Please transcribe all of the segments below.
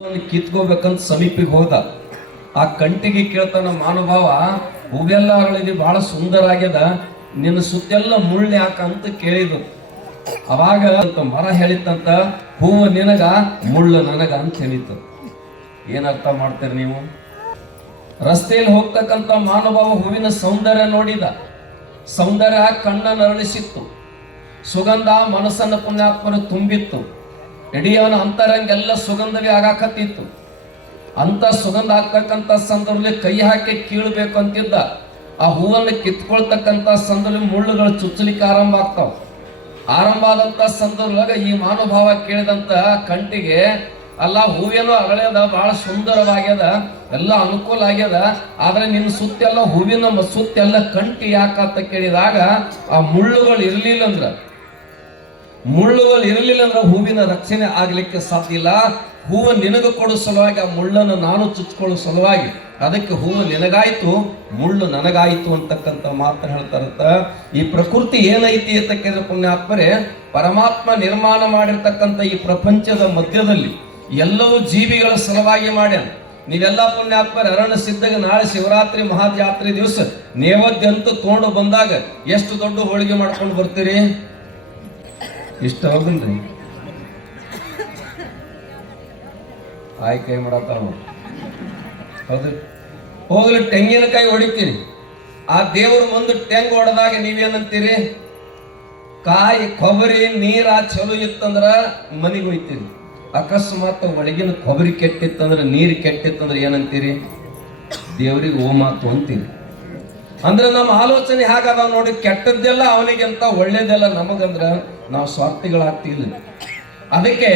ಕಿತ್ಕೋಬೇಕಂತ ಸಮೀಪಿಗೆ ಹೋದ. ಆ ಕಂಟಿಗೆ ಕೇಳ್ತಾನ, ಮಾನುಭಾವ ಹೂವೆಲ್ಲ ಅರಳಿದಿ, ಬಹಳ ಸುಂದರ ಆಗ್ಯದ, ನಿನ್ನ ಸುತ್ತೆಲ್ಲ ಮುಳ್ಳು ಯಾಕಂತ ಕೇಳಿದ್ರು. ಅವಾಗ ಮರ ಹೇಳಿತ್ತಂತ, ಹೂವು ನಿನಗ ಮುಳ್ಳು ನನಗ ಅಂತ ಹೇಳಿತ್ತು. ಏನರ್ಥ ಮಾಡ್ತೀರಿ ನೀವು? ರಸ್ತೆಯಲ್ಲಿ ಹೋಗ್ತಕ್ಕಂಥ ಮಾನುಭಾವ ಹೂವಿನ ಸೌಂದರ್ಯ ನೋಡಿದ. ಸೌಂದರ್ಯ ಕಣ್ಣನ್ನು ಅರಳಿಸಿತ್ತು, ಸುಗಂಧ ಮನಸ್ಸನ್ನು ಪುಣ್ಯಾತ್ಮರು ತುಂಬಿತ್ತು. ಇಡೀ ಅವನ ಅಂತರಂಗೆಲ್ಲ ಸುಗಂಧವೇ ಆಗಾಕತ್ತಿತ್ತು. ಅಂತ ಸುಗಂಧ ಆಗ್ತಕ್ಕಂಥ ಸಂದರ್ಭದಲ್ಲಿ ಕೈ ಹಾಕಿ ಕೀಳ್ಬೇಕು ಅಂತಿದ್ದ. ಆ ಹೂವನ್ನು ಕಿತ್ಕೊಳ್ತಕ್ಕಂಥ ಸಂದರ್ಭದಲ್ಲಿ ಮುಳ್ಳುಗಳು ಚುಚ್ಚಲಿಕ್ಕೆ ಆರಂಭ ಆಗ್ತಾವ. ಆರಂಭ ಆದಂತ ಸಂದರ್ಭದಾಗ ಈ ಮಾನುಭಾವ ಕೇಳಿದಂತ ಕಂಟಿಗೆ, ಅಲ್ಲ ಹೂವೇನೋ ಅರಳ್ಯದ, ಬಹಳ ಸುಂದರವಾಗ್ಯದ, ಎಲ್ಲ ಅನುಕೂಲ ಆಗ್ಯದ, ಆದ್ರೆ ನಿನ್ನ ಸುತ್ತೆಲ್ಲ ಹೂವಿನ ಸುತ್ತೆಲ್ಲ ಕಂಟಿ ಯಾಕಂತ ಕೇಳಿದಾಗ, ಆ ಮುಳ್ಳುಗಳು ಇರ್ಲಿಲ್ಲ ಅಂದ್ರ ಹೂವಿನ ರಕ್ಷಣೆ ಆಗ್ಲಿಕ್ಕೆ ಸಾಧ್ಯ ಇಲ್ಲ. ಹೂವು ನಿನಗೆ ಕೊಡೋ ಸಲುವಾಗಿ, ಆ ಮುಳ್ಳನ್ನು ನಾನು ಚುಚ್ಕೊಳ್ಳೋ ಸಲುವಾಗಿ, ಅದಕ್ಕೆ ಹೂವು ನಿನಗಾಯ್ತು, ಮುಳ್ಳು ನನಗಾಯ್ತು ಅಂತಕ್ಕಂಥ ಮಾತು ಹೇಳ್ತಾರಂತ. ಈ ಪ್ರಕೃತಿ ಏನೈತಿ ಅಂತ ಕೇಳಿದ್ರೆ ಪುಣ್ಯಾತ್ಮರೇ, ಪರಮಾತ್ಮ ನಿರ್ಮಾಣ ಮಾಡಿರ್ತಕ್ಕಂಥ ಈ ಪ್ರಪಂಚದ ಮಧ್ಯದಲ್ಲಿ ಎಲ್ಲವೂ ಜೀವಿಗಳ ಸಲುವಾಗಿ ಮಾಡ್ಯಾನ. ನೀವೆಲ್ಲ ಪುಣ್ಯಾತ್ಮರ ಅರಣ್ಯ ಸಿದ್ಧಗೆ ನಾಳೆ ಶಿವರಾತ್ರಿ ಮಹಾಜಾತ್ರೆ ದಿವಸ ನೇವೇದ್ಯ ಅಂತ ತಗೊಂಡು ಬಂದಾಗ ಎಷ್ಟು ದೊಡ್ಡ ಹೋಳಿಗೆ ಮಾಡ್ಕೊಂಡು ಬರ್ತೀರಿ? ಇಷ್ಟ ಹೋಗಲ್ರಿ? ಕೈ ಮಾಡತ್ತಾವ ಹೌದು, ಹೋಗ್ಲಿ ತೆಂಗಿನಕಾಯಿ ಹೊಡಿತೀರಿ. ಆ ದೇವ್ರ ಮುಂದೆ ತೆಂಗು ಹೊಡೆದಾಗ ನೀವೇನಂತೀರಿ? ಕಾಯಿ ಕೊಬ್ಬರಿ ನೀರ ಚಲೋ ಇತ್ತಂದ್ರ ಮನೆಗೆ ಹೋಯ್ತೀರಿ. ಅಕಸ್ಮಾತ್ ಒಳಗಿನ ಕೊಬ್ಬರಿ ಕೆಟ್ಟಿತ್ತಂದ್ರೆ, ನೀರು ಕೆಟ್ಟಿತ್ತಂದ್ರೆ ಏನಂತೀರಿ? ದೇವ್ರಿಗೆ ಓಮಾತು ಅಂತೀರಿ. ಅಂದ್ರೆ ನಮ್ಮ ಆಲೋಚನೆ ಹಾಗದ ನೋಡಿ, ಕೆಟ್ಟದ್ದೆಲ್ಲ ಅವನಿಗೆಂತ ಒಳ್ಳೇದೆಲ್ಲ ನಮಗಂದ್ರ ನಾವು ಸ್ವಾರ್ಥಿಗಳಾಗ್ತಿಲ್ಲ. ಅದಕ್ಕೆ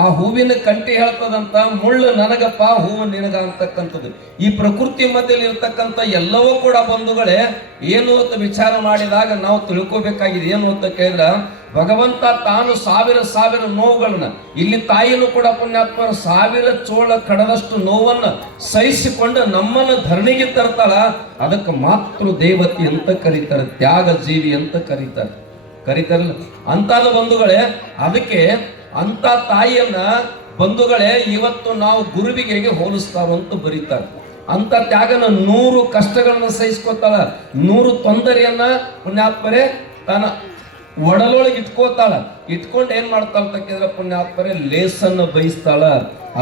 ಆ ಹೂವಿನ ಕಂಟಿ ಹೇಳ್ತದಂತ, ಮುಳ್ಳು ನನಗಪ್ಪ, ಹೂವು ನಿನಗ ಅಂತಕ್ಕಂಥದ್ದು. ಈ ಪ್ರಕೃತಿ ಮಧ್ಯದಲ್ಲಿ ಇರ್ತಕ್ಕಂಥ ಎಲ್ಲವೂ ಕೂಡ ಬಂಧುಗಳೇ, ಏನು ಅಂತ ವಿಚಾರ ಮಾಡಿದಾಗ ನಾವು ತಿಳ್ಕೋಬೇಕಾಗಿದೆ. ಏನು ಅಂತ ಕೇಳಿದ್ರ, ಭಗವಂತ ತಾನು ಸಾವಿರ ನೋವುಗಳನ್ನ, ಇಲ್ಲಿ ತಾಯಿನೂ ಕೂಡ ಪುಣ್ಯಾತ್ಮರು 1000 ಚೋಳ ಕಡದಷ್ಟು ನೋವನ್ನ ಸಹಿಸಿಕೊಂಡು ನಮ್ಮನ್ನು ಧರಣಿಗೆ ತರ್ತಾಳ. ಅದಕ್ಕೆ ಮಾತೃ ದೇವತೆ ಅಂತ ಕರೀತಾರೆ, ತ್ಯಾಗ ಜೀವಿ ಅಂತ ಕರೀತಾರಲ್ಲ ಅಂತಾದ ಬಂಧುಗಳೇ. ಅದಕ್ಕೆ ಅಂತ ತಾಯಿಯನ್ನ ಬಂಧುಗಳೇ ಇವತ್ತು ನಾವು ಗುರುವಿಗೆ ಹೋಲಿಸ್ತಾವಂತ ಬರೀತಾರೆ. ಅಂತ ತ್ಯಾಗನ 100 ಕಷ್ಟಗಳನ್ನ ಸಹಿಸ್ಕೋತಾಳ, 100 ತೊಂದರೆಯನ್ನ ಪುಣ್ಯಾತ್ಮರೇ ತನ್ನ ಒಡಲೊಳಗೆ ಇಟ್ಕೋತಾಳ. ಇಟ್ಕೊಂಡು ಏನ್ ಮಾಡ್ತಾಳ ಕೇಳಿದ್ರೆ ಪುಣ್ಯಾತ್ಮರೇ, ಲೇಸನ್ನು ಬಯಸ್ತಾಳ.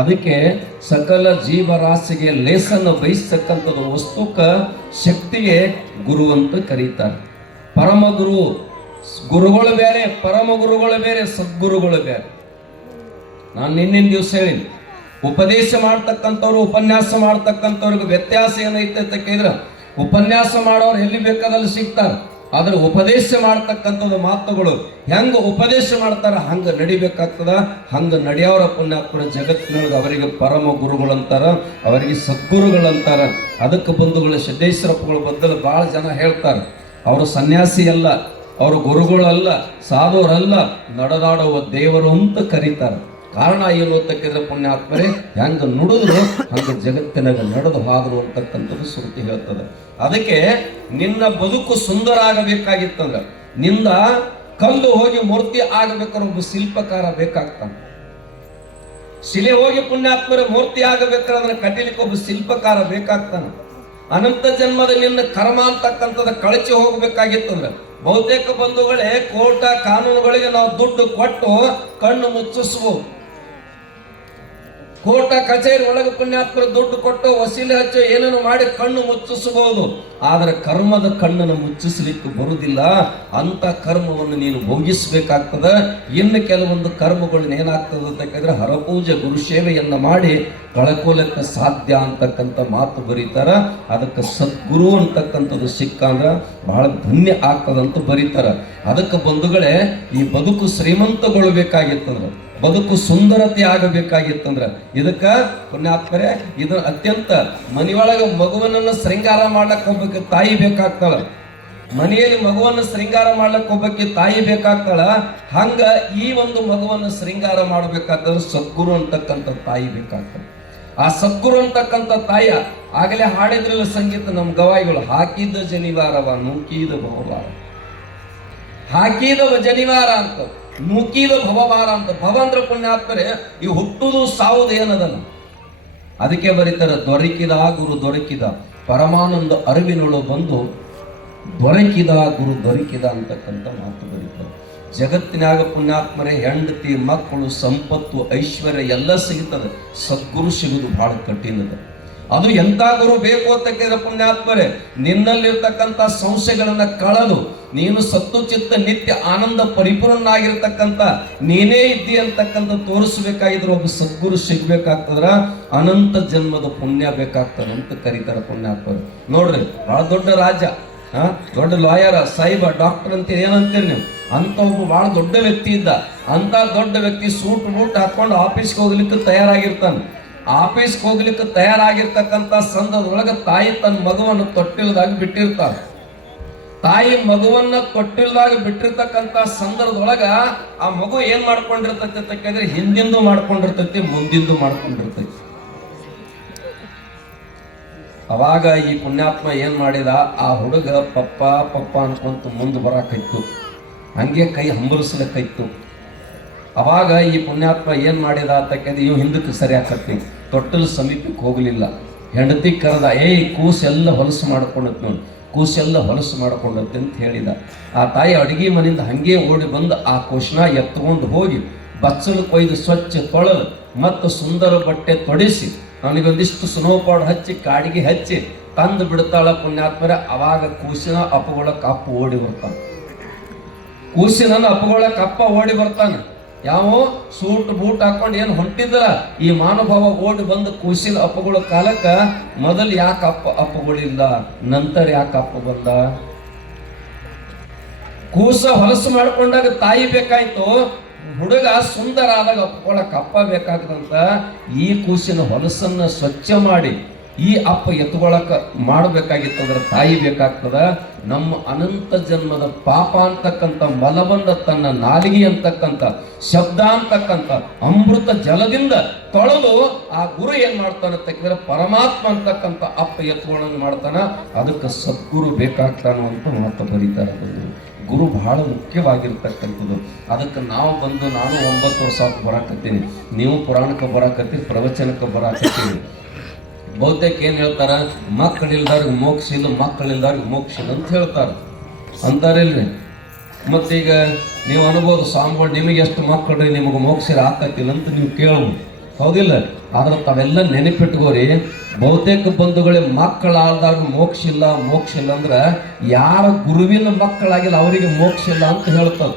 ಅದಕ್ಕೆ ಸಕಲ ಜೀವರಾಶಿಗೆ ಲೇಸನ್ನು ಬಯಸ್ತಕ್ಕಂಥದ್ದು ವಸ್ತುಕ ಶಕ್ತಿಗೆ ಗುರು ಅಂತ ಕರೀತಾರೆ. ಪರಮ ಗುರುಗಳು ಬೇರೆ, ಪರಮ ಗುರುಗಳು ಬೇರೆ, ಸದ್ಗುರುಗಳು ಬೇರೆ. ನಾನು ನಿನ್ನಿನ ದಿವಸ ಹೇಳಿ, ಉಪದೇಶ ಮಾಡ್ತಕ್ಕಂಥವ್ರು ಉಪನ್ಯಾಸ ಮಾಡ್ತಕ್ಕಂಥವ್ರಿಗೆ ವ್ಯತ್ಯಾಸ ಏನೈತೆ ಅಂತ ಕೇಳಿದ್ರೆ, ಉಪನ್ಯಾಸ ಮಾಡೋರು ಎಲ್ಲಿ ಬೇಕಾದಲ್ಲಿ ಸಿಗ್ತಾರೆ, ಆದ್ರೆ ಉಪದೇಶ ಮಾಡ್ತಕ್ಕಂಥದ್ದು ಮಾತುಗಳು ಹೆಂಗ ಉಪದೇಶ ಮಾಡ್ತಾರ ಹಂಗ ನಡಿಬೇಕಾಗ್ತದ. ಹಂಗ ನಡೆಯೋರ ಪುಣ್ಯಾತ್ಮರ ಜಗತ್ತಿನೊಳಗೆ ಅವರಿಗೆ ಪರಮ ಗುರುಗಳಂತಾರ, ಅವರಿಗೆ ಸದ್ಗುರುಗಳಂತಾರ. ಅದಕ್ಕೆ ಬಂಧುಗಳು ಸಿದ್ದೇಶ್ವರಪ್ಪಗಳ ಬದಲು ಬಹಳ ಜನ ಹೇಳ್ತಾರೆ, ಅವರು ಸನ್ಯಾಸಿ ಅಲ್ಲ, ಅವರು ಗುರುಗಳಲ್ಲ, ಸಾಧುವರಲ್ಲ, ನಡೆದಾಡುವ ದೇವರು ಅಂತ ಕರೀತಾರೆ. ಕಾರಣ ಏನು ಅಂತ ಕೇಳಿದ್ರೆ ಪುಣ್ಯಾತ್ಮರೇ, ಹೆಂಗ ನುಡಿದ್ರು ಹಂಗ ಜಗತ್ತಿನಾಗ ನಡೆದು ಹಾದ್ರು ಅಂತಕ್ಕಂಥದ್ದು ಶ್ರುತಿ ಹೇಳ್ತದೆ. ಅದಕ್ಕೆ ನಿನ್ನ ಬದುಕು ಸುಂದರ ಆಗಬೇಕಾಗಿತ್ತಂದ್ರ, ನಿಂದ ಕಲ್ಲು ಹೋಗಿ ಮೂರ್ತಿ ಆಗಬೇಕಾದ್ರೆ ಒಬ್ಬ ಶಿಲ್ಪಕಾರ ಬೇಕಾಗ್ತಾನೆ. ಶಿಲೆ ಹೋಗಿ ಪುಣ್ಯಾತ್ಮರ ಮೂರ್ತಿ ಆಗಬೇಕಾದ್ರೆ ಕಟೀಲಿಕ್ಕೆ ಒಬ್ಬ ಶಿಲ್ಪಕಾರ ಬೇಕಾಗ್ತಾನೆ. ಅನಂತ ಜನ್ಮದ ನಿನ್ನ ಕರ್ಮ ಅಂತಕ್ಕಂಥದ್ದು ಕಳಚಿ ಹೋಗ್ಬೇಕಾಗಿತ್ತಂದ್ರ, ಬಹುತೇಕ ಬಂಧುಗಳೇ ಕೋರ್ಟ ಕಾನೂನುಗಳಿಗೆ ನಾವು ದುಡ್ಡು ಕೊಟ್ಟು ಕಣ್ಣು ಮುಚ್ಚಿಸ್ಬೋದು. ಕೋರ್ಟ ಕಚೇರಿ ಒಳಗೆ ಪುಣ್ಯಾತ್ಮರ ದುಡ್ಡು ಕೊಟ್ಟು ವಸೀಲೆ ಹಚ್ಚಿ ಏನೇನು ಮಾಡಿ ಕಣ್ಣು ಮುಚ್ಚಿಸಬಹುದು. ಆದರೆ ಕರ್ಮದ ಕಣ್ಣನ್ನು ಮುಚ್ಚಿಸ್ಲಿಕ್ಕೆ ಬರುವುದಿಲ್ಲ. ಅಂತ ಕರ್ಮವನ್ನು ನೀನು ಭೋಗಿಸ್ಬೇಕಾಗ್ತದ. ಇನ್ನು ಕೆಲವೊಂದು ಕರ್ಮಗಳನ್ನ ಏನಾಗ್ತದೆ ಅಂತ ಕೇಳಿದ್ರೆ, ಹರಪೂಜೆ ಗುರು ಸೇವೆಯನ್ನ ಮಾಡಿ ಕಳ್ಕೊಳ್ಳಕ್ಕೆ ಸಾಧ್ಯ ಅಂತಕ್ಕಂಥ ಮಾತು ಬರೀತಾರ. ಅದಕ್ಕೆ ಸದ್ಗುರು ಅಂತಕ್ಕಂಥದ್ದು ಸಿಕ್ಕ ಅಂದ್ರೆ ಬಹಳ ಧನ್ಯ ಆಗ್ತದಂತ ಬರೀತಾರ. ಅದಕ್ಕೆ ಬಂಧುಗಳೇ, ಈ ಬದುಕು ಶ್ರೀಮಂತಗೊಳ್ಬೇಕಾಗಿತ್ತಂದ್ರ, ಬದುಕು ಸುಂದರತೆ ಆಗಬೇಕಾಗಿತ್ತಂದ್ರ, ಇದಕ್ಕ ಪುಣ್ಯಾತ್ಮರೇ ಇದು ಅತ್ಯಂತ ಮನೆಯೊಳಗೆ ಮಗುವನನ್ನು ಶೃಂಗಾರ ಮಾಡ್ಲಕ್ಕೆ ಹೋಗ್ಬೇಕು ತಾಯಿ ಬೇಕಾಗ್ತಾಳ. ಮನೆಯಲ್ಲಿ ಮಗುವನ್ನು ಶೃಂಗಾರ ಮಾಡ್ಲಕ್ಕೆ ಹೋಗ್ಬೇಕು ತಾಯಿ ಬೇಕಾಗ್ತಾಳ. ಹಂಗ ಈ ಒಂದು ಮಗುವನ್ನು ಶೃಂಗಾರ ಮಾಡ್ಬೇಕಾದ್ರೆ ಸದ್ಗುರು ಅಂತಕ್ಕಂಥ ತಾಯಿ ಬೇಕಾಗ್ತಾಳೆ. ಆ ಸದ್ಗುರು ಅಂತಕ್ಕಂಥ ತಾಯಿ ಆಗಲೇ ಹಾಡಿದ್ರಲ್ಲ ಸಂಗೀತ ನಮ್ಮ ಗವಾಯಿಗಳು, ಹಾಕಿದ ಜನಿವಾರವ ನೂಕಿದ ಭವಭಾರ, ಹಾಕಿದ ಜನಿವಾರ ಅಂತ, ನೂಕಿದ ಭವಭಾರ ಅಂತ. ಭವ ಅಂದ್ರೆ ಪುಣ್ಯಾತ್ಮರೇ ಈ ಹುಟ್ಟುದು ಸಾವುದು ಏನದಲ್ಲ, ಅದಕ್ಕೆ ಬರೀತಾರೆ, ದೊರಕಿದ ಗುರು ದೊರಕಿದ, ಪರಮಾನಂದ ಅರಿವಿನೊಳು ಬಂದು ದೊರಕಿದ ಗುರು ದೊರಕಿದ ಅಂತಕ್ಕಂಥ ಮಾತು ಬರೀತಾರೆ. ಜಗತ್ತಿನಾಗ ಪುಣ್ಯಾತ್ಮರೇ ಹೆಂಡತಿ, ಮಕ್ಕಳು, ಸಂಪತ್ತು, ಐಶ್ವರ್ಯ ಎಲ್ಲ ಸಿಗುತ್ತದೆ. ಸದ್ಗುರು ಸಿಗುವುದು ಬಹಳ ಕಠಿಣದ. ಅದು ಎಂಥ ಗುರು ಬೇಕು ಅಂತ ಕೇಳಿದ್ರೆ ಪುಣ್ಯಾತ್ಮರೇ, ನಿನ್ನಲ್ಲಿರ್ತಕ್ಕಂಥ ಸಂಶಯಗಳನ್ನ ಕಳೆದು ನೀನು ಸತ್ತು ಚಿತ್ತ ನಿತ್ಯ ಆನಂದ ಪರಿಪೂರ್ಣನಾಗಿರ್ತಕ್ಕಂಥ ನೀನೇ ಇದ್ದಿ ಅಂತಕ್ಕಂಥ ತೋರಿಸ್ಬೇಕಾಗಿದ್ರೆ ಒಬ್ಬ ಸದ್ಗುರು ಸಿಗ್ಬೇಕಾಗ್ತದ್ರ ಅನಂತ ಜನ್ಮದ ಪುಣ್ಯ ಬೇಕಾಗ್ತದೆ ಅಂತ ಕರೀತಾರೆ ಪುಣ್ಯಾತ್ಮರು. ನೋಡ್ರಿ, ಬಹಳ ದೊಡ್ಡ ರಾಜ, ದೊಡ್ಡ ಲಾಯರ್, ಸಾಹಿಬ, ಡಾಕ್ಟರ್ ಅಂತ ಏನಂತೀರಿ ನೀವು, ಅಂತ ಒಬ್ಬ ಬಹಳ ದೊಡ್ಡ ವ್ಯಕ್ತಿ ಇದ್ದ. ಅಂತ ದೊಡ್ಡ ವ್ಯಕ್ತಿ ಸೂಟ್ ಬೂಟ್ ಹಾಕೊಂಡು ಆಫೀಸ್ಗೆ ಹೋಗ್ಲಿಕ್ಕೆ ತಯಾರಾಗಿರ್ತಾನೆ. ಆಫೀಸ್ಗೆ ಹೋಗ್ಲಿಕ್ಕೆ ತಯಾರಾಗಿರ್ತಕ್ಕಂಥ ಸಂದರ್ಭದೊಳಗೆ ತಾಯಿ ತನ್ನ ಮಗುವನ್ನು ತೊಟ್ಟಿಲ್ದಾಗಿ ಬಿಟ್ಟಿರ್ತಾಳೆ. ತಾಯಿ ಮಗುವನ್ನ ತೊಟ್ಟಿಲ್ದಾಗ ಬಿಟ್ಟಿರ್ತಕ್ಕಂಥ ಸಂದರ್ಭದೊಳಗ ಆ ಮಗು ಏನ್ ಮಾಡ್ಕೊಂಡಿರ್ತೈತಿ ಅಂತ ಕೇಳಿದ್ರೆ ಹಿಂದಿಂದು ಮಾಡ್ಕೊಂಡಿರ್ತೈತಿ, ಮುಂದಿಂದು ಮಾಡ್ಕೊಂಡಿರ್ತೈತಿ. ಅವಾಗ ಈ ಪುಣ್ಯಾತ್ಮ ಏನ್ ಮಾಡಿದ, ಆ ಹುಡುಗ ಪಪ್ಪ ಪಪ್ಪ ಅನ್ಕೊಂತ ಮುಂದೆ ಬರಾಕೈತು, ಹಂಗೆ ಕೈ ಹಂಬಲಿಸ್ಲಿಕ್ಕೈತು. ಅವಾಗ ಈ ಪುಣ್ಯಾತ್ಮ ಏನ್ ಮಾಡಿದ ಅಂತ ಕೇಳಿದ್ರೆ ಇವ್ ಹಿಂದಕ್ಕೆ ಸರಿ ಹಾಕತ್ತಿ, ತೊಟ್ಟಲು ಸಮೀಪಕ್ಕೆ ಹೋಗ್ಲಿಲ್ಲ. ಹೆಂಡತಿ ಕರೆದ, ಕೂಸೆಲ್ಲ ಹೊಲಸು ಮಾಡ್ಕೊಂಡತ್ ನೋಡಿ, ಕೂಸೆಲ್ಲ ಹೊಲಸು ಮಾಡ್ಕೊಂಡತ್ತೆ ಅಂತ ಹೇಳಿದ. ಆ ತಾಯಿ ಅಡಿಗೆ ಮನೆಯಿಂದ ಹಂಗೆ ಓಡಿ ಬಂದು ಆ ಕೂಸನ ಎತ್ಕೊಂಡು ಹೋಗಿ ಬಚ್ಚಲು ಕೊಯ್ದು ಸ್ವಚ್ಛ ತೊಳೆದು ಮತ್ತು ಸುಂದರ ಬಟ್ಟೆ ತೊಡಿಸಿ ಅವನಿಗೊಂದಿಷ್ಟು ಸ್ನೋ ಪೌಡರ್ ಹಚ್ಚಿ ಕಾಡಿಗೆ ಹಚ್ಚಿ ತಂದು ಬಿಡ್ತಾಳ ಪುಣ್ಯಾತ್ಮರ. ಅವಾಗ ಕೂಸಿನ ಅಪ್ಪಗಳ ಕಪ್ಪ ಓಡಿ ಬರ್ತಾನೆ. ಕೂಸಿನ ಅಪ್ಪಗಳ ಕಪ್ಪ ಓಡಿ ಬರ್ತಾನೆ. ಯಾವ ಸೂಟ್ ಬೂಟ್ ಹಾಕೊಂಡು ಏನು ಹೊಂಟಿದ್ರ ಈ ಮಾನಭಾವ ಓಡಿ ಬಂದು ಕೂಸಿನ ಅಪ್ಪಗಳ ಕಾಲಕ್ಕ ಮೊದಲು ಯಾಕೆ ಅಪ್ಪಗಳಿಲ್ಲ, ನಂತರ ಯಾಕೆ ಅಪ್ಪ ಬಂದ? ಕೂಸ ಹೊಲಸು ಮಾಡ್ಕೊಂಡಾಗ ತಾಯಿ ಬೇಕಾಯ್ತು, ಹುಡುಗ ಸುಂದರ ಆದಾಗ ಅಪ್ಪಗಳ ಕಪ್ಪ ಬೇಕಾಗದಂತ ಈ ಕೂಸಿನ ಹೊಲಸನ್ನ ಸ್ವಚ್ಛ ಮಾಡಿ ಈ ಅಪ್ಪ ಎತ್ಕೊಳಕ ಮಾಡಬೇಕಾಗಿತ್ತಂದ್ರೆ ತಾಯಿ ಬೇಕಾಗ್ತದ. ನಮ್ಮ ಅನಂತ ಜನ್ಮದ ಪಾಪ ಅಂತಕ್ಕಂಥ ಮಲಬಂದ ತನ್ನ ನಾಲಿಗೆ ಅಂತಕ್ಕಂಥ ಶಬ್ದ ಅಂತಕ್ಕಂಥ ಅಮೃತ ಜಲದಿಂದ ತೊಳೆದು ಆ ಗುರು ಏನ್ ಮಾಡ್ತಾನೆ ತೆಗೆದ್ರೆ ಪರಮಾತ್ಮ ಅಂತಕ್ಕಂಥ ಅಪ್ಪ ಎತ್ಕೊಳ್ಳೋದು ಮಾಡ್ತಾನ. ಅದಕ್ಕೆ ಸದ್ಗುರು ಬೇಕಾಗ್ತಾನೋ ಅಂತ ಮಾತು ಬರೀತಾರೆ. ಗುರು ಬಹಳ ಮುಖ್ಯವಾಗಿರ್ತಕ್ಕಂಥದ್ದು. ಅದಕ್ಕೆ ನಾವು ಬಂದು ನಾನು 9 ವರ್ಷ ಬರಾಕತ್ತೀನಿ, ನೀವು ಪುರಾಣಕ್ಕೆ ಬರಾಕತ್ತೀರಿ, ಪ್ರವಚನಕ್ಕೆ ಬರಾಕತ್ತೀರಿ. ಬಹುತೇಕ ಏನ್ ಹೇಳ್ತಾರ, ಮಕ್ಕಳಿಲ್ದವ್ರಿಗೆ ಮೋಕ್ಷ ಇಲ್ಲ, ಮಕ್ಕಳಿಲ್ದವ್ರಿಗೆ ಮೋಕ್ಷ ಇಲ್ಲ ಅಂತ ಹೇಳ್ತಾರೆ, ಅಂತಾರಿಲ್ರಿ. ಮತ್ತೀಗ ನೀವು ಅನ್ಬೋದು, ಸ್ವಾಮಿಗಳು ನಿಮಗೆ ಎಷ್ಟು ಮಕ್ಕಳ್ರಿ, ನಿಮಗೆ ಮೋಕ್ಷ ಆಕತ್ತಿಲ್ಲ ಅಂತ ನೀವು ಕೇಳ್ಬೋದು, ಹೌದಿಲ್ಲ? ಆದ್ರೆ ತಾವೆಲ್ಲ ನೆನಪಿಟ್ಕೋರಿ, ಬಹುತೇಕ ಬಂಧುಗಳೇ ಮಕ್ಕಳಾದಾಗ ಮೋಕ್ಷ ಇಲ್ಲ ಅಂದ್ರೆ ಯಾರ ಗುರುವಿನ ಮಕ್ಕಳಾಗಿಲ್ಲ ಅವರಿಗೆ ಮೋಕ್ಷ ಇಲ್ಲ ಅಂತ ಹೇಳ್ತಾರೆ.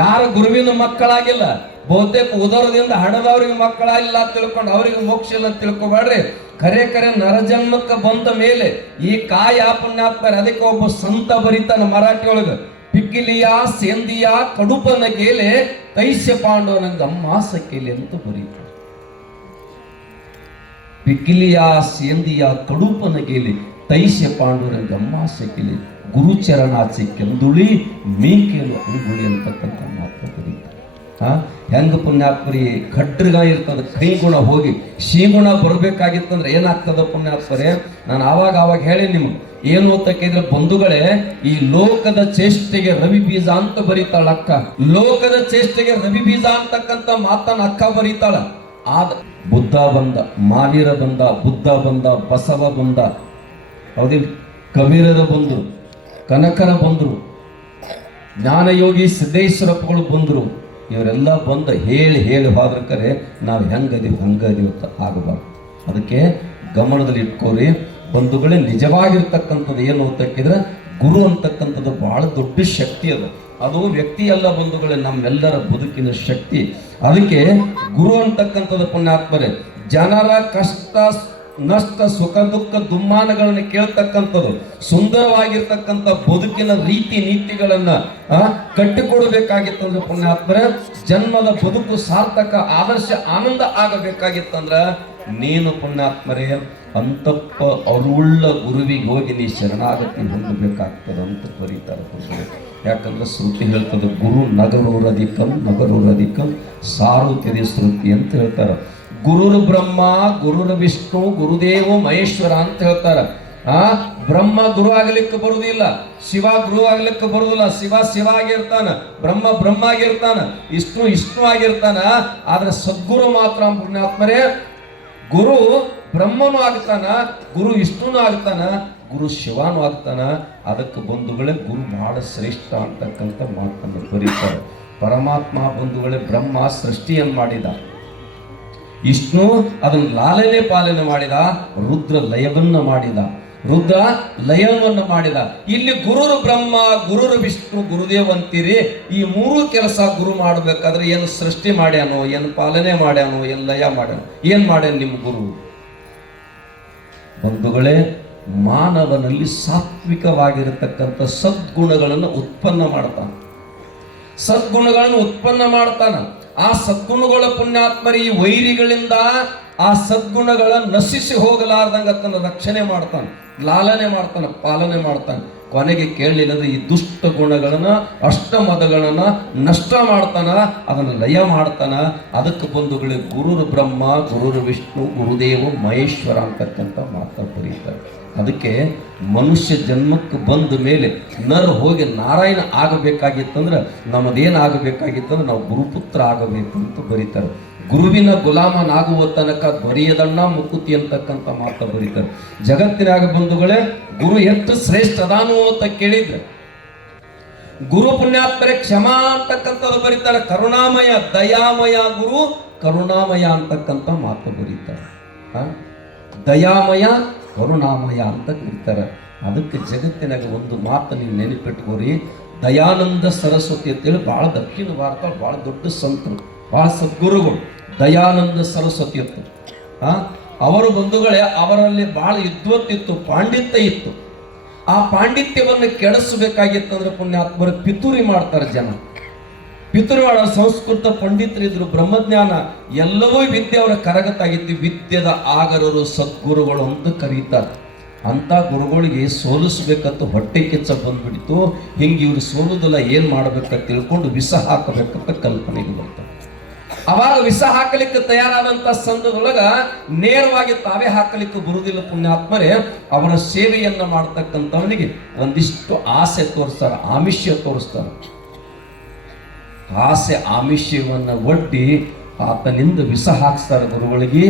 ಯಾರ ಗುರುವಿನ ಮಕ್ಕಳಾಗಿಲ್ಲ, ಬಹುತೇಕ ಉದರದಿಂದ ಹಣದವ್ರಿಗೆ ಮಕ್ಕಳಾಗಿಲ್ಲ ಅಂತ ತಿಳ್ಕೊಂಡು ಅವರಿಗೆ ಮೋಕ್ಷ ಇಲ್ಲ ಅಂತ ತಿಳ್ಕೊಬೇಡ್ರಿ. ಕರೆ ನರಜನ್ಮಕ್ಕೆ ಬಂದ ಮೇಲೆ ಈ ಕಾಯ ಪುಣ್ಯಾತ್ಮರ. ಅದಕ್ಕೆ ಒಬ್ಬ ಸಂತ ಬರೀತಾನ ಮರಾಠಿ ಒಳಗ, ಪಿಕ್ಕಿಲಿಯ ಸೇಂದಿಯ ಕಡುಪನ ಗೇಲೆ ತೈಸ್ಯ ಪಾಂಡವನಂಗ ಮಾಸಕೇಲಿ ಅಂತ ಬರೀತಾರೆ. ಪಿಕ್ಕಿಲಿಯ ಸೇಂದಿಯ ಕಡುಪನ ಗೇಲೆ ತೈಸ್ಯ ಪಾಂಡವನಂಗ ಮಾಸಕೇಲಿ ಗುರುಚರಣಾಚೆ ಕೆಂದುಳಿ ಮೀಕೇಲು ಅಂಗುಳಿ ಅಂತಕ್ಕಂಥ ಮಾತು ಬರೀತಾರೆ. ಹೆಂಗ ಪುಣ್ಯಾತ್ಮರಿ ಖಡ್ರಗ ಇರ್ತದ, ಕೈಗುಣ ಹೋಗಿ ಶ್ರೀಗುಣ ಬರಬೇಕಾಗಿತ್ತಂದ್ರೆ ಏನಾಗ್ತದ ಪುಣ್ಯಾತ್ಮರೇ? ನಾನು ಆವಾಗ ಹೇಳಿ ನಿಮ್ಗೆ ಏನು ಅಂತ ಕೇಳಿದ್ರೆ ಬಂಧುಗಳೇ, ಈ ಲೋಕದ ಚೇಷ್ಟೆಗೆ ರವಿ ಬೀಜ ಅಂತ ಬರೀತಾಳ ಅಕ್ಕ. ಲೋಕದ ಚೇಷ್ಟೆಗೆ ರವಿ ಬೀಜ ಅಂತಕ್ಕಂಥ ಮಾತನ್ನ ಅಕ್ಕ ಬರೀತಾಳ. ಆದ ಬುದ್ಧ ಬಂದ, ಮಾವೀರ ಬಂದ, ಬುದ್ಧ ಬಂದ, ಬಸವ ಬಂದ, ಹೌದಿಲ್ಲ, ಕಬೀರರ ಬಂದರು, ಕನಕರ ಬಂದರು, ಜ್ಞಾನಯೋಗಿ ಸಿದ್ದೇಶ್ವರಪ್ಪಗಳು ಬಂದರು. ಇವರೆಲ್ಲ ಬಂದು ಹೇಳಿ ಹೋದ್ರಕರೆ ನಾವು ಹೆಂಗದೀವಿ ಅಂತ ಆಗಬಾರ್ದು. ಅದಕ್ಕೆ ಗಮನದಲ್ಲಿ ಇಟ್ಕೋರಿ ಬಂಧುಗಳೇ. ನಿಜವಾಗಿರ್ತಕ್ಕಂಥದ್ದು ಏನು ಅಂತಕ್ಕಿದ್ರೆ ಗುರು ಅಂತಕ್ಕಂಥದ್ದು ಬಹಳ ದೊಡ್ಡ ಶಕ್ತಿ ಅದು. ಅದು ವ್ಯಕ್ತಿ ಅಲ್ಲ ಬಂಧುಗಳೇ, ನಮ್ಮೆಲ್ಲರ ಬದುಕಿನ ಶಕ್ತಿ. ಅದಕ್ಕೆ ಗುರು ಅಂತಕ್ಕಂಥದ್ದು ಪುಣ್ಯಾತ್ಮರೇ ಜನರ ಕಷ್ಟ ನಷ್ಟ ಸುಖ ದುಃಖ ದುಮ್ಮಾನಗಳನ್ನು ಕೇಳ್ತಕ್ಕಂಥದ್ದು, ಸುಂದರವಾಗಿರ್ತಕ್ಕಂಥ ಬದುಕಿನ ರೀತಿ ನೀತಿಗಳನ್ನ ಕಟ್ಟಿಕೊಡಬೇಕಾಗಿತ್ತಂದ್ರೆ ಪುಣ್ಯಾತ್ಮರೇ, ಜನ್ಮದ ಬದುಕು ಸಾರ್ಥಕ ಆದರ್ಶ ಆನಂದ ಆಗಬೇಕಾಗಿತ್ತಂದ್ರ ನೀನು ಪುಣ್ಯಾತ್ಮರೇ ಅಂತಪ್ಪ ಅರುಳ್ಳ ಗುರುವಿಗೆ ಹೋಗಿ ನೀ ಶರಣಾಗತಿ ಹೊಂದಬೇಕಾಗ್ತದ ಅಂತ ಬರೀತಾರೆ. ಯಾಕಂದ್ರೆ ಶ್ರುತಿ ಹೇಳ್ತದೆ, ಗುರು ನಗರೋರಧಿಕಂ ಸಾರುತ್ತದೆ ಶ್ರುತಿ ಅಂತ ಹೇಳ್ತಾರೆ. ಗುರುರ್ ಬ್ರಹ್ಮ ಗುರುರ್ ವಿಷ್ಣು ಗುರುದೇವ ಮಹೇಶ್ವರ ಅಂತ ಹೇಳ್ತಾರ. ಬ್ರಹ್ಮ ಗುರು ಆಗ್ಲಿಕ್ಕೆ ಬರುವುದಿಲ್ಲ, ಶಿವ ಗುರು ಆಗ್ಲಿಕ್ಕೆ ಬರುವುದಿಲ್ಲ. ಶಿವ ಆಗಿರ್ತಾನ, ಬ್ರಹ್ಮ ಆಗಿರ್ತಾನ, ವಿಷ್ಣು ಆಗಿರ್ತಾನ. ಆದ್ರೆ ಸದ್ಗುರು ಮಾತ್ರ ಪುಣ್ಯಾತ್ಮರೇ ಗುರು ಬ್ರಹ್ಮನು ಆಗ್ತಾನ, ಗುರು ವಿಷ್ಣುನು ಆಗ್ತಾನ, ಗುರು ಶಿವನು ಆಗ್ತಾನ. ಅದಕ್ಕೆ ಬಂಧುಗಳೇ ಗುರು ಬಹಳ ಶ್ರೇಷ್ಠ ಅಂತಕ್ಕಂಥ ಮಾತನ್ನು ಬರೀತಾರೆ. ಪರಮಾತ್ಮ ಬಂಧುಗಳೇ ಬ್ರಹ್ಮ ಸೃಷ್ಟಿಯನ್ನು ಮಾಡಿದ, ವಿಷ್ಣು ಅದನ್ನು ಲಾಲನೆ ಪಾಲನೆ ಮಾಡಿದ, ರುದ್ರ ಲಯವನ್ನ ಮಾಡಿದ, ರುದ್ರ ಲಯವನ್ನು ಮಾಡಿದ. ಇಲ್ಲಿ ಗುರುರು ಬ್ರಹ್ಮ, ಗುರುರು ವಿಷ್ಣು, ಗುರುದೇವ್ ಅಂತೀರಿ. ಈ ಮೂರು ಕೆಲಸ ಗುರು ಮಾಡಬೇಕಾದ್ರೆ ಏನು ಸೃಷ್ಟಿ ಮಾಡ್ಯಾನೋ, ಏನು ಪಾಲನೆ ಮಾಡ್ಯಾನೋ, ಏನು ಲಯ ಮಾಡ್ಯಾನೋ, ಏನ್ ಮಾಡ್ಯಾನ ನಿಮ್ಮ ಗುರು? ಬಂಧುಗಳೇ, ಮಾನವನಲ್ಲಿ ಸಾತ್ವಿಕವಾಗಿರತಕ್ಕಂಥ ಸದ್ಗುಣಗಳನ್ನು ಉತ್ಪನ್ನ ಮಾಡ್ತಾನೆ, ಸದ್ಗುಣಗಳನ್ನು ಉತ್ಪನ್ನ ಮಾಡ್ತಾನ. ಆ ಸದ್ಗುಣಗಳ ಪುಣ್ಯಾತ್ಮರಿ ಈ ವೈರಿಗಳಿಂದ ಆ ಸದ್ಗುಣಗಳ ನಶಿಸಿ ಹೋಗಲಾರ್ದಂಗ ತನ್ನ ರಕ್ಷಣೆ ಮಾಡ್ತಾನೆ, ಲಾಲನೆ ಮಾಡ್ತಾನೆ, ಪಾಲನೆ ಮಾಡ್ತಾನೆ. ಕೊನೆಗೆ ಕೇಳಲಿಲ್ಲದ ಈ ದುಷ್ಟ ಗುಣಗಳನ್ನ, ಅಷ್ಟಮದಗಳನ್ನ ನಷ್ಟ ಮಾಡ್ತಾನ, ಅದನ್ನು ಲಯ ಮಾಡ್ತಾನ. ಅದಕ್ಕೆ ಬಂಧುಗಳಿಗೆ ಗುರುರು ಬ್ರಹ್ಮ, ಗುರುರು ವಿಷ್ಣು, ಗುರುದೇವ ಮಹೇಶ್ವರ ಅಂತಕ್ಕಂಥ ಮಾತು ಬರೀತಾರೆ. ಅದಕ್ಕೆ ಮನುಷ್ಯ ಜನ್ಮಕ್ಕೆ ಬಂದ ಮೇಲೆ ನರ್ ಹೋಗಿ ನಾರಾಯಣ ಆಗಬೇಕಾಗಿತ್ತಂದ್ರೆ ನಮ್ಮದೇನಾಗಬೇಕಾಗಿತ್ತಂದ್ರೆ ನಾವು ಗುರುಪುತ್ರ ಆಗಬೇಕು ಅಂತ ಬರೀತಾರೆ. ಗುರುವಿನ ಗುಲಾಮನಾಗುವ ತನಕ ದೊರೆಯದಣ್ಣ ಮುಕುತಿ ಅಂತಕ್ಕಂಥ ಮಾತು ಬರೀತಾರೆ. ಜಗತ್ತಿನಾಗ ಬಂಧುಗಳೇ ಗುರು ಎಷ್ಟು ಶ್ರೇಷ್ಠ ಅದಾನು ಅಂತ ಕೇಳಿದ್ರೆ ಗುರು ಪುಣ್ಯಾತ್ಮರೇ ಕ್ಷಮಾ ಅಂತಕ್ಕಂಥದ್ದು ಬರೀತಾರೆ. ಕರುಣಾಮಯ, ದಯಾಮಯ ಗುರು ಕರುಣಾಮಯ ಅಂತಕ್ಕಂಥ ಮಾತು ಬರೀತಾರೆ. ದಯಾಮಯ, ಕರುಣಾಮಯ ಅಂತ ಕರೀತಾರೆ. ಅದಕ್ಕೆ ಜಗತ್ತಿನಾಗ ಒಂದು ಮಾತು ನೀವು ನೆನಪಿಟ್ಕೋರಿ. ದಯಾನಂದ ಸರಸ್ವತಿ ಅಂತೇಳಿ ಭಾಳ ದಕ್ಷಿಣ ಭಾರತ ಭಾಳ ದೊಡ್ಡ ಸಂತರು, ಭಾಳ ಸದ್ಗುರುಗಳು. ದಯಾನಂದ ಸರಸ್ವತಿ ಅಂತ ಅವರು ಬಂಧುಗಳೇ, ಅವರಲ್ಲಿ ಭಾಳ ವಿದ್ವತ್ತಿತ್ತು, ಪಾಂಡಿತ್ಯ ಇತ್ತು. ಆ ಪಾಂಡಿತ್ಯವನ್ನು ಕೆಡಿಸಬೇಕಾಗಿತ್ತಂದ್ರೆ ಪುಣ್ಯಾತ್ಮರ ಪಿತೂರಿ ಮಾಡ್ತಾರೆ ಜನ. ಪಿತೂರಿ ಮಾಡೋ ಸಂಸ್ಕೃತ ಪಂಡಿತರಿದ್ರು, ಬ್ರಹ್ಮಜ್ಞಾನ ಎಲ್ಲವೂ ವಿದ್ಯೆ ಅವರ ಕರಗತಾಗಿತ್ತು. ವಿದ್ಯೆದ ಆಗರರು ಸದ್ಗುರುಗಳು ಅಂತ ಕರೀತಾರೆ. ಅಂತ ಗುರುಗಳಿಗೆ ಸೋಲಿಸ್ಬೇಕಂತ ಹೊಟ್ಟೆ ಕಿಚ್ಚ ಬಂದ್ಬಿಡ್ತು. ಹಿಂಗೆ ಇವ್ರು ಸೋಲುದಲ್ಲ, ಏನು ಮಾಡ್ಬೇಕಂತ ತಿಳ್ಕೊಂಡು ವಿಷ ಹಾಕಬೇಕಂತ ಕಲ್ಪನೆಗೆ ಬರ್ತಾರೆ. ಅವಾಗ ವಿಷ ಹಾಕಲಿಕ್ಕೆ ತಯಾರಾದಂಥ ಸಂದರ್ಭದೊಳಗ ನೇರವಾಗಿ ತಾವೇ ಹಾಕಲಿಕ್ಕೆ ಬರುವುದಿಲ್ಲ ಪುಣ್ಯಾತ್ಮರೇ. ಅವರ ಸೇವೆಯನ್ನ ಮಾಡ್ತಕ್ಕಂಥವನಿಗೆ ಒಂದಿಷ್ಟು ಆಸೆ ತೋರಿಸ್ತಾರೆ, ಆಮಿಷ್ಯ ತೋರಿಸ್ತಾರೆ. ಆಸೆ ಆಮಿಷ್ಯವನ್ನು ಒಡ್ಡಿ ಆತನಿಂದ ವಿಷ ಹಾಕ್ಸ್ತಾರೆ ಗುರುಗಳಿಗೆ.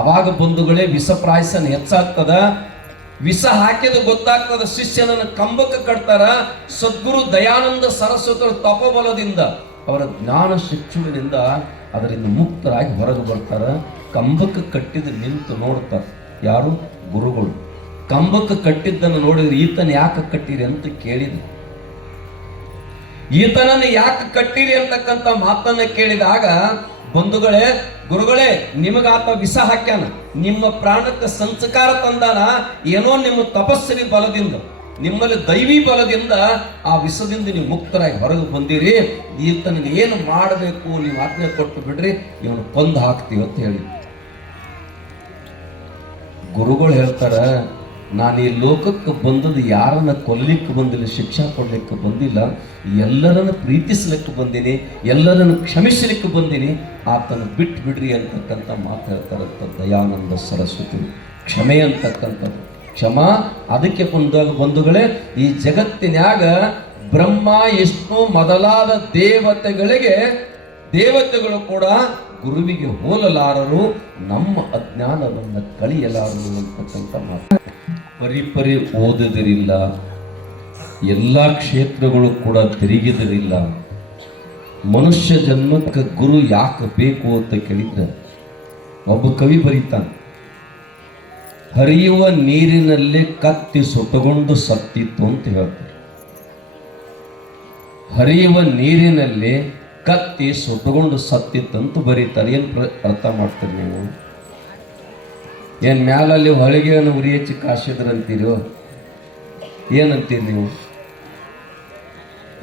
ಅವಾಗ ಬಂಧುಗಳೇ ವಿಷ ಪ್ರಾಯಸನ ಹೆಚ್ಚಾಗ್ತದ. ವಿಷ ಹಾಕಿದ ಗೊತ್ತಾಗ್ತದ. ಶಿಷ್ಯನನ್ನು ಕಂಬಕ್ಕೆ ಕಟ್ತಾರ. ಸದ್ಗುರು ದಯಾನಂದ ಸರಸ್ವತಿ ತಪಬಲದಿಂದ, ಅವರ ಜ್ಞಾನ ಶಿಕ್ಷಣದಿಂದ ಅದರಿಂದ ಮುಕ್ತರಾಗಿ ಹೊರಗೆ ಬರ್ತಾರ. ಕಂಬಕ್ಕೆ ಕಟ್ಟಿದ ನಿಂತು ನೋಡ್ತಾರೆ ಯಾರು? ಗುರುಗಳು. ಕಂಬಕ್ಕೆ ಕಟ್ಟಿದ್ದನ್ನು ನೋಡಿದ್ರೆ ಈತನ ಯಾಕೆ ಕಟ್ಟಿರಿ ಅಂತ ಕೇಳಿದ್ರು. ಈತನನ್ನು ಯಾಕೆ ಕಟ್ಟಿರಿ ಅಂತಕ್ಕಂಥ ಮಾತನ್ನ ಕೇಳಿದಾಗ ಬಂಧುಗಳೇ, ಗುರುಗಳೇ ನಿಮಗಾತ ವಿಷ ಹಾಕ್ಯಾನ, ನಿಮ್ಮ ಪ್ರಾಣಕ್ಕೆ ಸಂಸ್ಕಾರ ತಂದಾನ. ಏನೋ ನಿಮ್ಮ ತಪಸ್ಸಿನ ಬಲದಿಂದ, ನಿಮ್ಮಲ್ಲಿ ದೈವಿ ಬಲದಿಂದ ಆ ವಿಷದಿಂದ ನೀವು ಮುಕ್ತರಾಗಿ ಹೊರಗೆ ಬಂದಿರಿ. ಈತನಿಗೆ ಏನು ಮಾಡಬೇಕು ನೀವು ಆಜ್ಞೆ ಕೊಟ್ಟು ಬಿಡ್ರಿ, ಇವನು ಕೊಂದು ಹಾಕ್ತೀವಿ ಅಂತ ಹೇಳಿ ಗುರುಗಳು ಹೇಳ್ತಾರ. ನಾನು ಈ ಲೋಕಕ್ಕೆ ಬಂದದ್ದು ಯಾರನ್ನ ಕೊಲ್ಲಲಿಕ್ಕೆ ಬಂದಿಲ್ಲ, ಶಿಕ್ಷಾ ಕೊಡ್ಲಿಕ್ಕೆ ಬಂದಿಲ್ಲ, ಎಲ್ಲರನ್ನು ಪ್ರೀತಿಸ್ಲಿಕ್ಕೆ ಬಂದೀನಿ, ಎಲ್ಲರನ್ನು ಕ್ಷಮಿಸಲಿಕ್ಕೆ ಬಂದೀನಿ, ಆತನ ಬಿಟ್ಟು ಬಿಡ್ರಿ ಅಂತಕ್ಕಂಥ ಮಾತು ಹೇಳ್ತಾರಂತ ದಯಾನಂದ ಸರಸ್ವತಿ. ಕ್ಷಮೆ ಅಂತಕ್ಕಂಥದ್ದು ಕ್ಷಮಾ. ಅದಕ್ಕೆ ಬಂಧುಗಳೇ, ಈ ಜಗತ್ತಿನ್ಯಾಗ ಬ್ರಹ್ಮ ವಿಷ್ಣು ಮೊದಲಾದ ದೇವತೆಗಳು ಕೂಡ ಗುರುವಿಗೆ ಹೋಲಲಾರರು, ನಮ್ಮ ಅಜ್ಞಾನವನ್ನು ಕಳಿಯಲಾರರು ಅಂತಕ್ಕಂಥ ಮಾತು. ಪರಿಪರಿ ಓದದಿರಿಲ್ಲ, ಎಲ್ಲ ಕ್ಷೇತ್ರಗಳು ಕೂಡ ತಿರುಗಿದರಿಲ್ಲ. ಮನುಷ್ಯ ಜನ್ಮಕ್ಕೆ ಗುರು ಯಾಕೆ ಬೇಕು ಅಂತ ಕೇಳಿದ್ರೆ ಒಬ್ಬ ಕವಿ ಬರೀತಾನೆ, ಹರಿಯುವ ನೀರಿನಲ್ಲಿ ಕತ್ತಿ ಸುಟ್ಟುಕೊಂಡು ಸತ್ತಿತ್ತು ಅಂತ ಹೇಳ್ತಾರೆ. ಹರಿಯುವ ನೀರಿನಲ್ಲಿ ಕತ್ತಿ ಸುಟ್ಟುಕೊಂಡು ಸತ್ತಿತ್ತಂತ ಬರೀತಾರೆ. ಏನು ಅರ್ಥ ಮಾಡ್ತೀರಿ ನೀವು? ಏನು ಮ್ಯಾಲಲ್ಲಿ ಹೊಳಿಗೆಯನ್ನು ಉರಿ ಹೆಚ್ಚಿ ಕಾಸಿದ್ರಂತೀರೋ? ಏನಂತೀರಿ ನೀವು?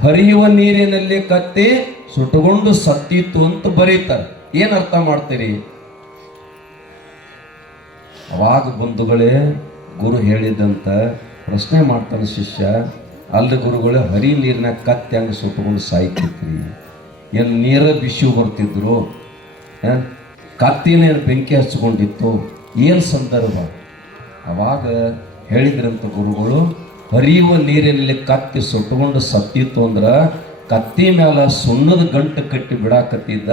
ಹರಿಯುವ ನೀರಿನಲ್ಲಿ ಕತ್ತಿ ಸುಟ್ಟುಕೊಂಡು ಸತ್ತಿತ್ತು ಅಂತ ಬರೀತಾರೆ. ಏನು ಅರ್ಥ ಮಾಡ್ತೀರಿ? ಅವಾಗ ಬಂಧುಗಳೇ ಗುರು ಹೇಳಿದಂತ ಪ್ರಶ್ನೆ ಮಾಡ್ತಾನೆ ಶಿಷ್ಯ, ಅಲ್ಲಿ ಗುರುಗಳೇ ಹರಿ ನೀರಿನ ಕತ್ತಿ ಹಂಗೆ ಸುಟ್ಟುಕೊಂಡು ಸಾಯ್ತಿದ್ರಿ, ಎಲ್ಲಿ ನೀರ ಬಿಸಿ ಬರ್ತಿದ್ರು, ಕತ್ತಿನೇನು ಬೆಂಕಿ ಹಚ್ಕೊಂಡಿತ್ತು, ಏನು ಸಂದರ್ಭ? ಅವಾಗ ಹೇಳಿದ್ರಂತ ಗುರುಗಳು, ಹರಿಯುವ ನೀರಿನಲ್ಲಿ ಕತ್ತಿ ಸುಟ್ಟುಕೊಂಡು ಸತ್ತಿತ್ತು ಅಂದ್ರೆ ಕತ್ತಿ ಮೇಲೆ ಸುಣ್ಣದ ಗಂಟು ಕಟ್ಟಿ ಬಿಡಾಕತ್ತಿದ್ದ,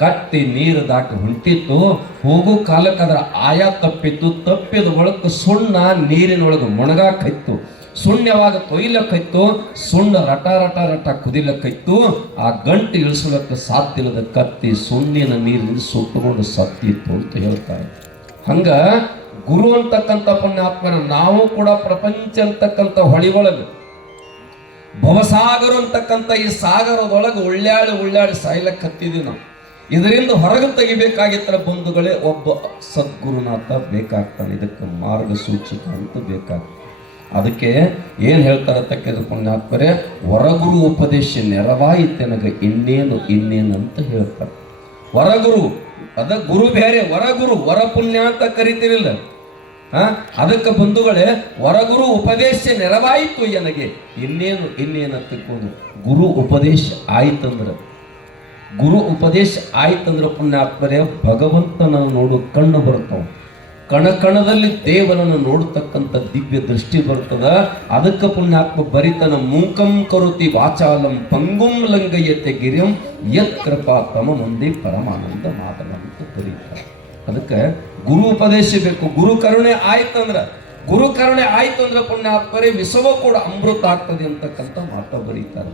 ಕಟ್ಟಿ ನೀರು ದಾಟಿ ಹೊಂಟಿತ್ತು. ಹೋಗೋ ಕಾಲಕ್ಕೆ ಅದರ ಆಯಾ ತಪ್ಪಿತ್ತು. ತಪ್ಪಿದ ಒಳಕ್ಕೆ ಸುಣ್ಣ ನೀರಿನೊಳಗೆ ಮುಣಗಾಕೈತ್ತು. ಸುಣ್ಯವಾಗ ಕೊಯ್ಲಕ್ಕೈತು. ಸುಣ್ಣ ರಟ ರಟ ರಟ ಕುದಿಲಕ್ಕೈತು. ಆ ಗಂಟು ಇಳಿಸಲಕ್ಕೆ ಸಾಧ್ಯ ಇಲ್ಲದ ಕತ್ತಿ ಸುಣ್ಣಿನ ನೀರಿನಿಂದ ಸುಟ್ಟುಕೊಂಡು ಸತ್ತಿತ್ತು ಅಂತ ಹೇಳ್ತಾರೆ. ಹಂಗ ಗುರು ಅಂತಕ್ಕಂಥ ಪುಣ್ಯಾತ್ಮನ ನಾವು ಕೂಡ ಪ್ರಪಂಚ ಅಂತಕ್ಕಂಥ ಹೊಳಿಗೊಳಗೆ ಭವಸಾಗರ ಅಂತಕ್ಕಂಥ ಈ ಸಾಗರದೊಳಗೆ ಉಳ್ಳಾಡಿ ಸಾಯ್ಲಕ್ಕೆ ಹತ್ತಿದ್ವಿ ನಾವು. ಇದರಿಂದ ಹೊರಗೆ ತೆಗಿಬೇಕಾಗಿತ್ತರ ಬಂಧುಗಳೇ ಒಬ್ಬ ಸದ್ಗುರುನಾಥ ಬೇಕಾಗ್ತಾನೆ. ಇದಕ್ಕೆ ಮಾರ್ಗಸೂಚಕ ಅಂತ ಬೇಕಾಗ್ತದೆ. ಅದಕ್ಕೆ ಏನು ಹೇಳ್ತಾರೆ ತಕ್ಕಿದ ಪುಣ್ಯಾತ್ಮರೇ, ಹೊರಗುರು ಉಪದೇಶ ನೆರವಾಯಿತೆನಗ ಇನ್ನೇನು ಅಂತ ಹೇಳ್ತಾರೆ. ಹೊರಗುರು ಅದ ಗುರು ಬೇರೆ, ಹೊರಗುರು ಹೊರ ಪುಣ್ಯ ಅಂತ ಕರಿತಿರಿಲ್ಲ. ಅದಕ್ಕೆ ಬಂಧುಗಳೇ, ಹೊರಗುರು ಉಪದೇಶ ನೆರವಾಯಿತು ಎನಗೆ ಇನ್ನೇನು ತಿಳ್ಕೊಂಡು ಗುರು ಉಪದೇಶ ಆಯ್ತಂದ್ರೆ ಪುಣ್ಯಾತ್ಮರೇ ಭಗವಂತನ ನೋಡು ಕಣ್ಣು ಬರ್ತಾವ. ಕಣಕಣದಲ್ಲಿ ದೇವನನ್ನು ನೋಡತಕ್ಕಂಥ ದಿವ್ಯ ದೃಷ್ಟಿ ಬರ್ತದ. ಅದಕ್ಕೆ ಪುಣ್ಯಾತ್ಮ ಬರಿತನ ಮೂಕಂ ಕರುತಿ ವಾಚಾಲಂ ಪಂಗುಂ ಲಂಗಯ್ಯತೆ ಗಿರಿಯಂ ಯತ್ ಕೃಪಾ ತಮ ಮುಂದೆ ಪರಮಾನಂದ ಮಾತನಂತ ಬರೀತಾರೆ. ಅದಕ್ಕೆ ಗುರು ಉಪದೇಶ ಬೇಕು. ಗುರು ಕರುಣೆ ಆಯ್ತಂದ್ರೆ ಪುಣ್ಯಾತ್ಮರೇ ವಿಶ್ವ ಕೂಡ ಅಮೃತ ಆಗ್ತದೆ ಅಂತಕ್ಕಂಥ ಮಾತ ಬರೀತಾರೆ.